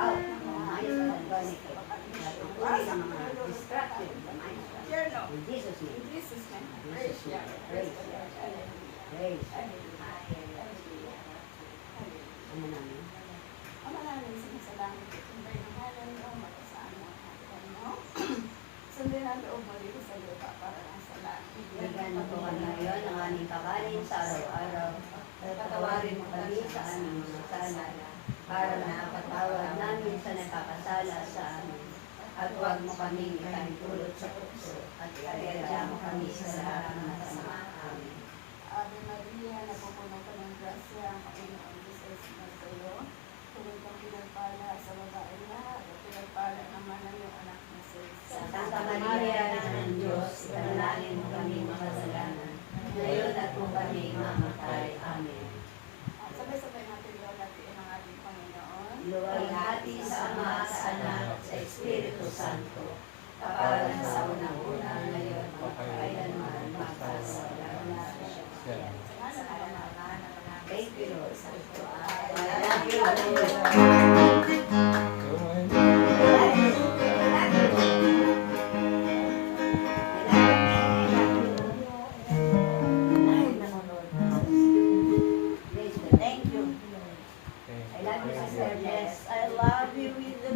out ng mga ayos na nagbanit. Natutuloy ng mga distraction ng ayos na. In Jesus' name. Praise God. Praise God. Praise God. Ano namin? Ama namin, sinasalangit at tumbay ng halal mo, matasaan mo ang hapon mo. Sundin ang loob mo dito sa lupa para lang sa langit. Bigyan mo po kami ngayon ng aming kakanin sa araw-araw. At patawarin mo kami sa aming mga sala para nakapatawad namin sa nagkakasala sa amin. At huwag mo kami ipanitulot sa tukso at iadya mo kami sa lahat ng masama. Amen. Ave Maria, napupuno ka ng grasya, ang Panginoon Jesus na sa iyo. Tuloy kang pinagpala sa babae lahat at pinagpala naman ang iyong anak na si Jesus. Santa Maria, Ina ng Diyos, ipanalangin mo kami makasalanan, ngayon at kung kami mamatay. Amen. Sabay-sabay natin luwalhatiin ang ating Panginoon. Luwalhati sa Ama, sa Anak, sa Espiritu Santo, kapalan sa unang-una ngayon, magpakailanman, magpasawalang siya. Thank you, Lord. I love you, Lord. Thank you. I love you, Sister Jess. I love you with the